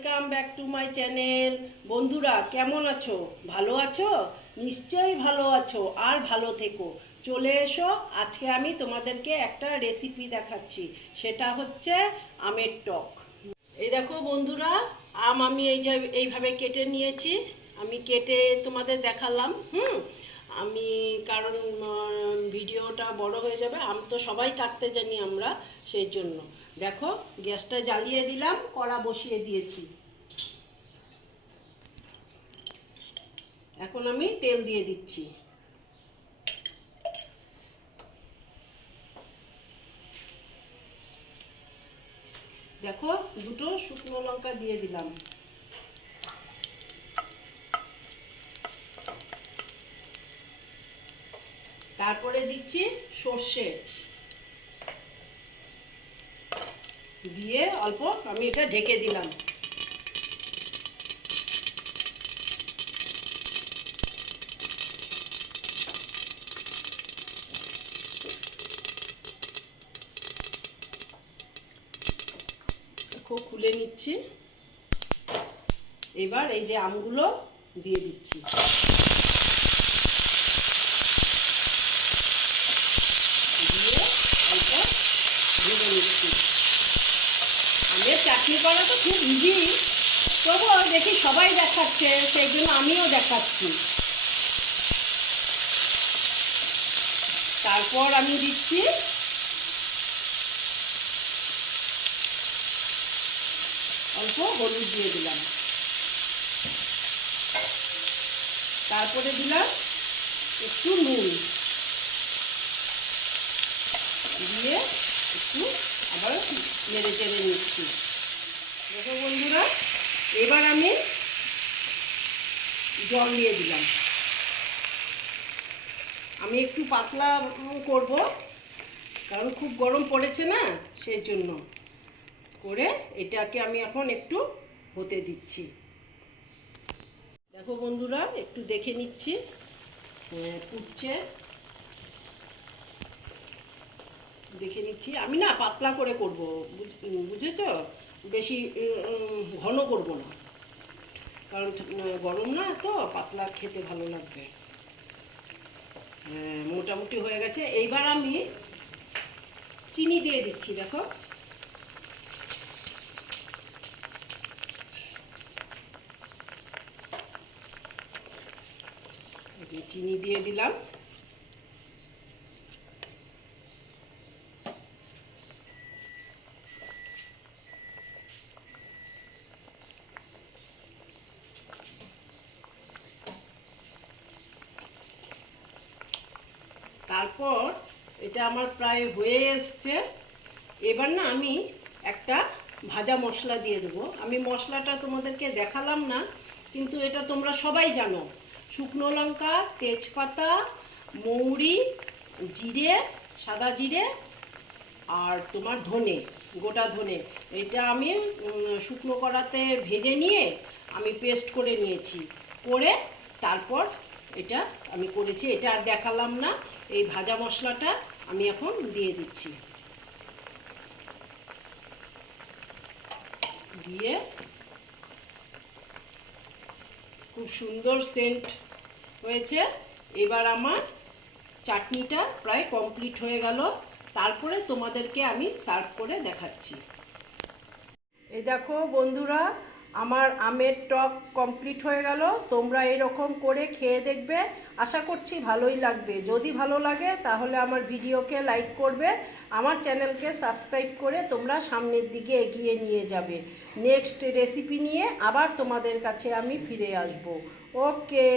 Welcome back to my channel বন্ধুরা, কেমন আছো? ভালো আছো? নিশ্চয়ই ভালো আছো আর ভালো থেকো। চলে এসো, আজকে আমি তোমাদেরকে একটা রেসিপি দেখাচ্ছি। সেটা হচ্ছে আমের টক। এই দেখো বন্ধুরা, আম আমি এই যে, এইভাবে কেটে নিয়েছি। আমি কেটে তোমাদের দেখালাম, হুম? আমি, কারণ ভিডিওটা বড় হয়ে যাবে। আম তো সবাই কাটতে জানি আমরা সেই জন্য। দেখো, গ্যাসটা জ্বালিয়ে দিলাম, কড়া বসিয়ে দিয়েছি। এখন আমি তেল দিয়ে দিচ্ছি। দেখো, দুটো শুকনো লঙ্কা দিয়ে দিলাম। তারপরে দিচ্ছি সর্ষে। দিয়ে অল্প আমি এটা ঢেকে দিলাম। খুব খুলে নিচ্ছি। এবার এই যে আমগুলো দিয়ে দিচ্ছি দিয়ে অল্প ভেজে নিচ্ছি আমের চাটনি করা তো খুব ইজি তবুও দেখি সবাই দেখাচ্ছে, সেই জন্য আমিও দেখাচ্ছি। তারপর আমি দিচ্ছি। অল্প হলুদ দিয়ে দিলাম। তারপরে দিলাম একটু নুন। দিয়ে একটু আবার নেড়ে চেড়ে নিচ্ছি। দেখো বন্ধুরা, এবার আমি জল দিয়ে দিলাম। আমি একটু পাতলা করব, কারণ খুব গরম পড়েছে না, সেই জন্য করে এটাকে আমি এখন একটু হতে দিচ্ছি। দেখো বন্ধুরা, একটু দেখে নিচ্ছি ফুটছে। দেখে নিচ্ছি। আমি না পাতলা করে করব বুঝেছ? বেশি ঘন করব না। কারণ গরম না তো, পাতলা খেতে ভালো লাগবে। মোটামুটি হয়ে গেছে। এইবার আমি চিনি দিয়ে দিচ্ছি, দেখো। চিনি দিয়ে দিলাম। তারপর এটা আমার প্রায় হয়ে এসছে। এবার না আমি একটা ভাজা মশলা দিয়ে দেবো। আমি মশলাটা তোমাদেরকে দেখালাম না, কিন্তু এটা তোমরা সবাই জানো। শুকনো লঙ্কা, তেজপাতা, মৌরি, জিরে, সাদা জিরে আর তোমার ধনে, গোটা ধনে। এটা আমি শুকনো কড়াতে ভেজে নিয়ে আমি পেস্ট করে নিয়েছি। করে তারপর এটা আমি করেছি, এটা আর দেখালাম না। এই ভাজা মশলাটা আমি এখন দিয়ে দিচ্ছি। দিয়ে খুব সুন্দর সেন্ট হয়েছে। এবার আমার চাটনিটা প্রায় কমপ্লিট হয়ে গেল। তারপরে তোমাদেরকে আমি সার্ভ করে দেখাচ্ছি। এই দেখো বন্ধুরা আমার আমের টক কমপ্লিট হয়ে গেল, তোমরা এরকম করে খেয়ে দেখবে। আশা করছি ভালোই লাগবে। যদি ভালো লাগে, তাহলে আমার ভিডিওকে লাইক করবে, আমার চ্যানেলকে সাবস্ক্রাইব করে তোমরা সামনের দিকে এগিয়ে নিয়ে যাবে। নেক্সট রেসিপি নিয়ে আবার তোমাদের কাছে আমি ফিরে আসব। ওকে